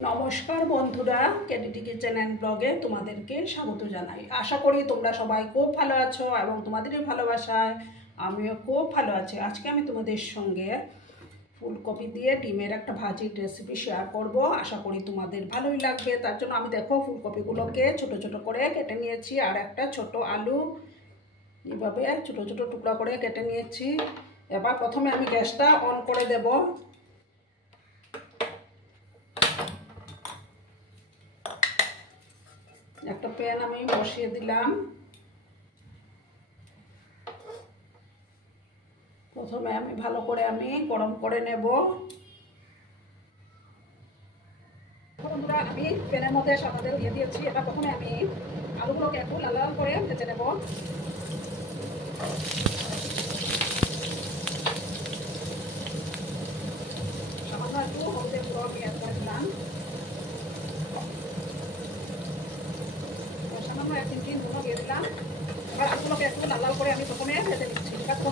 নমস্কার বন্ধুরা, কেডিটি কিচেন অ্যান্ড ব্লগে তোমাদেরকে স্বাগত জানাই। আশা করি তোমরা সবাই খুব ভালো আছো এবং তোমাদেরই ভালোবাসায় আমিও খুব ভালো আছি। আজকে আমি তোমাদের সঙ্গে ফুলকপি দিয়ে ডিমের একটা ভাজির রেসিপি শেয়ার করব। আশা করি তোমাদের ভালোই লাগবে। তার জন্য আমি দেখো ফুলকপিগুলোকে ছোট ছোট করে কেটে নিয়েছি, আর একটা ছোট আলু এভাবে ছোট ছোট টুকরা করে কেটে নিয়েছি। এবার প্রথমে আমি গ্যাসটা অন করে দেব। একটা প্যান আমি বসিয়ে দিলাম। প্রথমে আমি ভালো করে গরম করে নেব। বন্ধুরা, আমি প্যানের মধ্যে সাদা দিয়ে দিয়েছি। এবার প্রথমে আমি আলুগুলোকে একটু লাল লাল করে ভেজে নেব। সামান্য একটু হলুদের গুঁড়ো আমি অ্যাড করে দিলাম। সামান্য 1-3 নুনও দিয়ে দিলাম। এবার আলুগুলোকে একটু লাল লাল করে আমি প্রথমে ভেজে নিচ্ছি। ঠিক আছে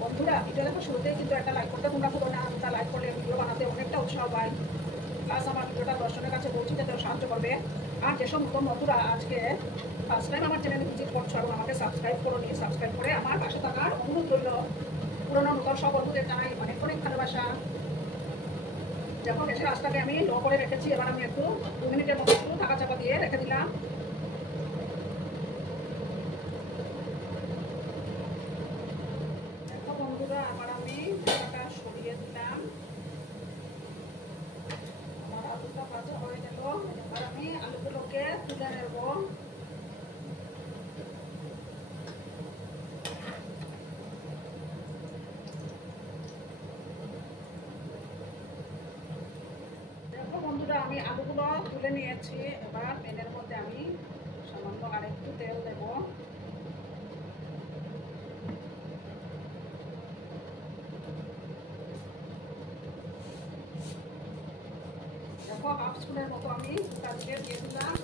বন্ধুরা, ভিডিও দেখা শুরুতেই কিন্তু একটা লাইক করতে তোমরা ভুলো না। তোমরা লাইক করলে ভিডিও বানাতে অনেকটা উৎসাহ পাই, প্লাস আমার ভিডিওটা দর্শনের কাছে পৌঁছে যেতেও সাহায্য করবে। আর যেসব নতুন বন্ধুরা আজকে ফার্স্ট টাইম আমার চ্যানেলে ভিজিট করছো এবং আমাকে সাবস্ক্রাইব করোনি, সাবস্ক্রাইব করে আমার পাশে থাকার অনুরোধ রইল। পুরোনো নতুন সব বন্ধুদের জানাই অনেক অনেক ভালোবাসা। যখন গ্যাসের আঁচটাকে আমি লো করে রেখেছি, এবার আমি একটু 2 মিনিটের মতো একটু ঢাকা চাপা দিয়ে রেখে দিলাম। দেখো বন্ধুরা, আবার আমি ঢাকাটা সরিয়ে দিলাম। আমার আলুটা ভাজা হয়ে গেল। এবার আমি আলুগুলোকে তুলে নেব। দেখো বন্ধুরা, আমি আলুগুলো তুলে নিয়েছি। এবার প্যানের মধ্যে আমি সামান্য আরেকটু তেল দেব। দেখো 1/2 স্পুনের মতো আমি কাজকে দিয়ে দিলাম।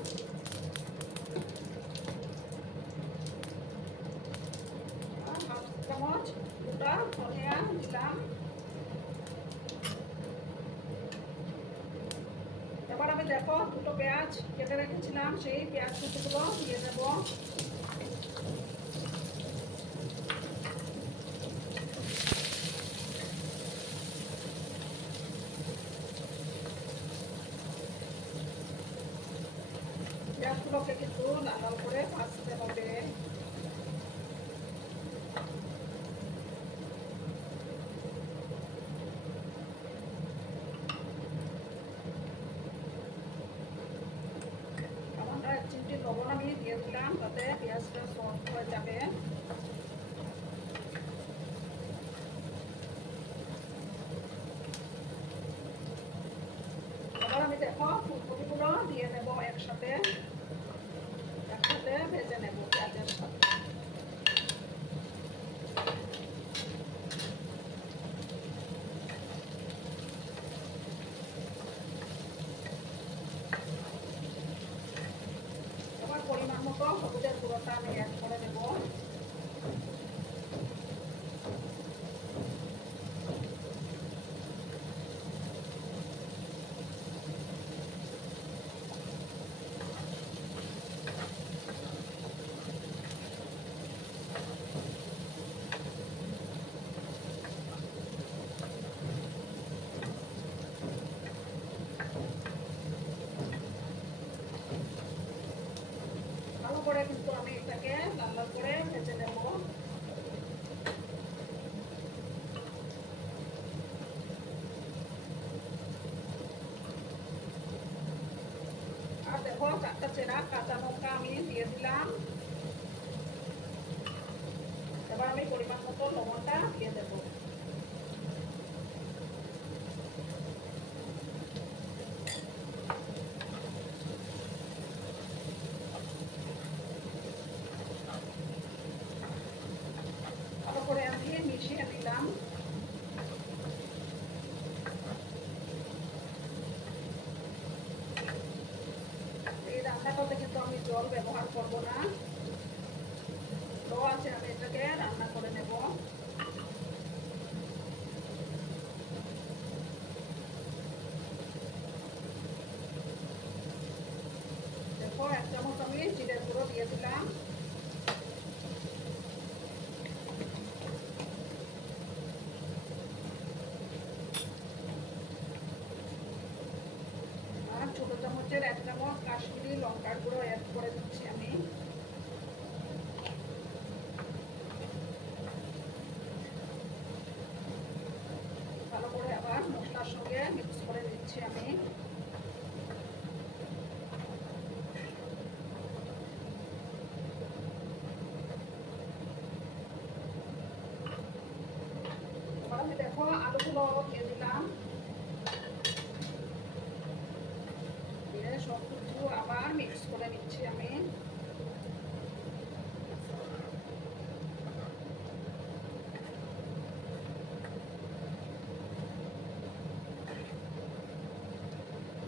আর 1/2 চামচ গোটা ধনিয়া দিলাম। এবার আমি দেখো 2টো পেঁয়াজ কেটে রেখেছিলাম, সেই পেঁয়াজ কুচিগুলো দিয়ে দেব। পেঁয়াজগুলোকে কিন্তু লাল লাল করে ভাজতে হবে। সামান্য 1 চিমটি লবণ আমি দিয়ে দিলাম, তাতে পেঁয়াজটা সফট হয়ে যাবে। এবার আমি দেখো ফুলকপিগুলো দিয়ে দেবো একসাথে ভেজে নেব পেঁয়াজের সাথে। এবার পরিমাণ মতো হলুদের গুঁড়োটা আমি অ্যাড করে দেব। ভালো করে কিন্তু আমি এটাকে লাল লাল করে ভেজে নেব। আর দেখো 4টা চেরা কাঁচা লঙ্কা আমি দিয়ে দিলাম। এবার আমি পরিমাণ মতো লবণটা দিয়ে দেব। ভালো করে আমি মিশিয়ে নিলাম। এই রান্নাটাতে কিন্তু আমি জল ব্যবহার করব না। এটাকে রান্না করে নেব। দেখো 1 চামচ আমি জিরের গুঁড়ো দিয়ে দিলাম। আর ছোট চামচের 1 চামচ কাশ্মীরি লঙ্কার গুঁড়ো অ্যাড করে দিচ্ছি আমি। ভালো করে আবার মশলার সঙ্গে মিক্স করে দিচ্ছি আমি। এবার আমি দেখো আলুগুলো দিয়ে দিলাম, দিয়ে সব কিছু আবার মিক্স করে নিচ্ছি আমি।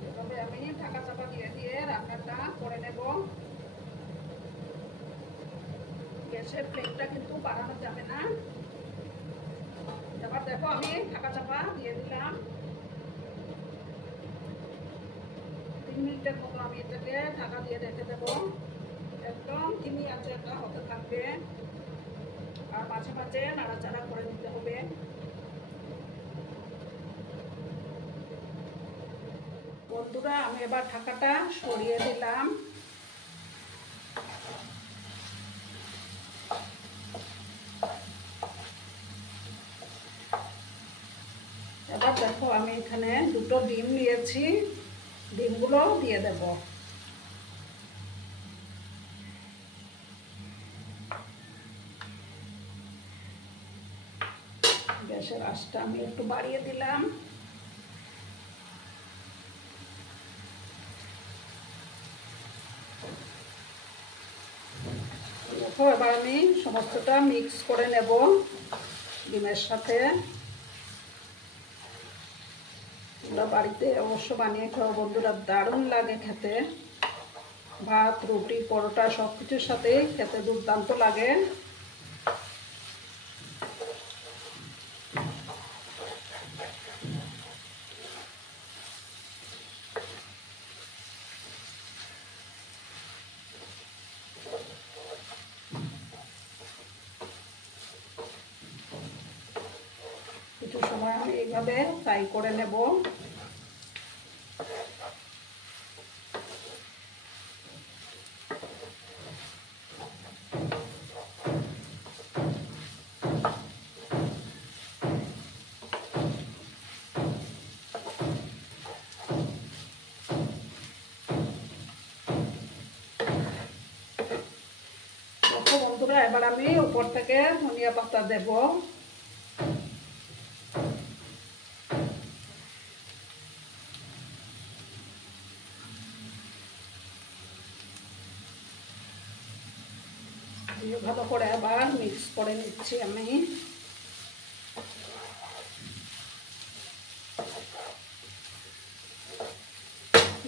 এভাবে আমি ঢাকা চাপা দিয়ে দিয়ে রান্নাটা করে নেব। গ্যাসের ফ্লেমটা কিন্তু বাড়ানো যাবে না। এবার দেখো আমি ঢাকা চাপা দিয়ে দিলাম। 3 মিনিটের মতো আমি এটাকে ঢাকা দিয়ে রেখে দেবো। একদম ধিমি আঁচে এটা হতে থাকবে, আর মাঝে মাঝে নাড়াচাড়া করে দিতে হবে। বন্ধুরা আমি এবার ঢাকাটা সরিয়ে দিলাম। এবার দেখো আমি এখানে 2টো ডিম নিয়েছি, ডিমগুলো দিয়ে দেব। গ্যাসের আঁচটা আমি একটু বাড়িয়ে দিলাম। দেখো এবার আমি সমস্তটা মিক্স করে নেব ডিমের সাথে। তোমরা বাড়িতে অবশ্য বানিয়ে খাও বন্ধুরা, দারুণ লাগে খেতে। ভাত, রুটি, পরোটা সব কিছুর সাথেই খেতে দুর্দান্ত লাগে। কিছু সময় আমি এইভাবে ফ্রাই করে নেব। দেখো বন্ধুরা এবার আমি উপর থেকে ধনিয়া পাতা দেব। ভালো করে আবার মিক্স করে নিচ্ছি আমি।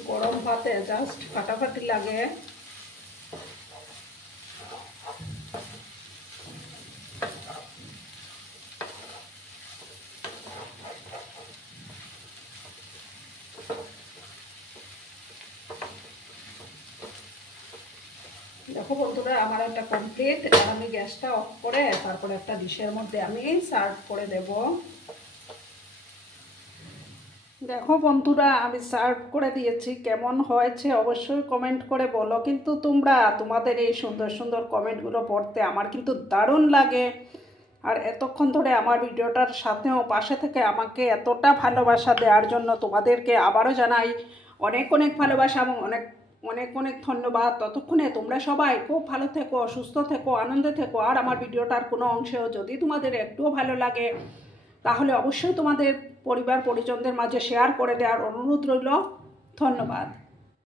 গরম ভাতে জাস্ট ফাটাফাটি লাগে। দেখো বন্ধুরা আমার একটা কমপ্লিট। আর আমি গ্যাসটা অফ করে তারপরে একটা ডিশের মধ্যে আমি সার্ভ করে দেব। দেখো বন্ধুরা আমি সার্ভ করে দিয়েছি, কেমন হয়েছে অবশ্যই কমেন্ট করে বলো। কিন্তু তোমাদের এই সুন্দর সুন্দর কমেন্টগুলো পড়তে আমার কিন্তু দারুণ লাগে। আর এতক্ষণ ধরে আমার ভিডিওটার সাথেও পাশে থেকে আমাকে এতটা ভালোবাসা দেওয়ার জন্য তোমাদেরকে আবারও জানাই অনেক অনেক ভালোবাসা এবং অনেক অনেক অনেক ধন্যবাদ। ততক্ষণে তোমরা সবাই খুব ভালো থেকো, সুস্থ থেকো, আনন্দে থেকো। আর আমার ভিডিওটার কোনো অংশেও যদি তোমাদের একটুও ভালো লাগে তাহলে অবশ্যই তোমাদের পরিবার পরিজনদের মাঝে শেয়ার করে দেওয়ার অনুরোধ রইল। ধন্যবাদ।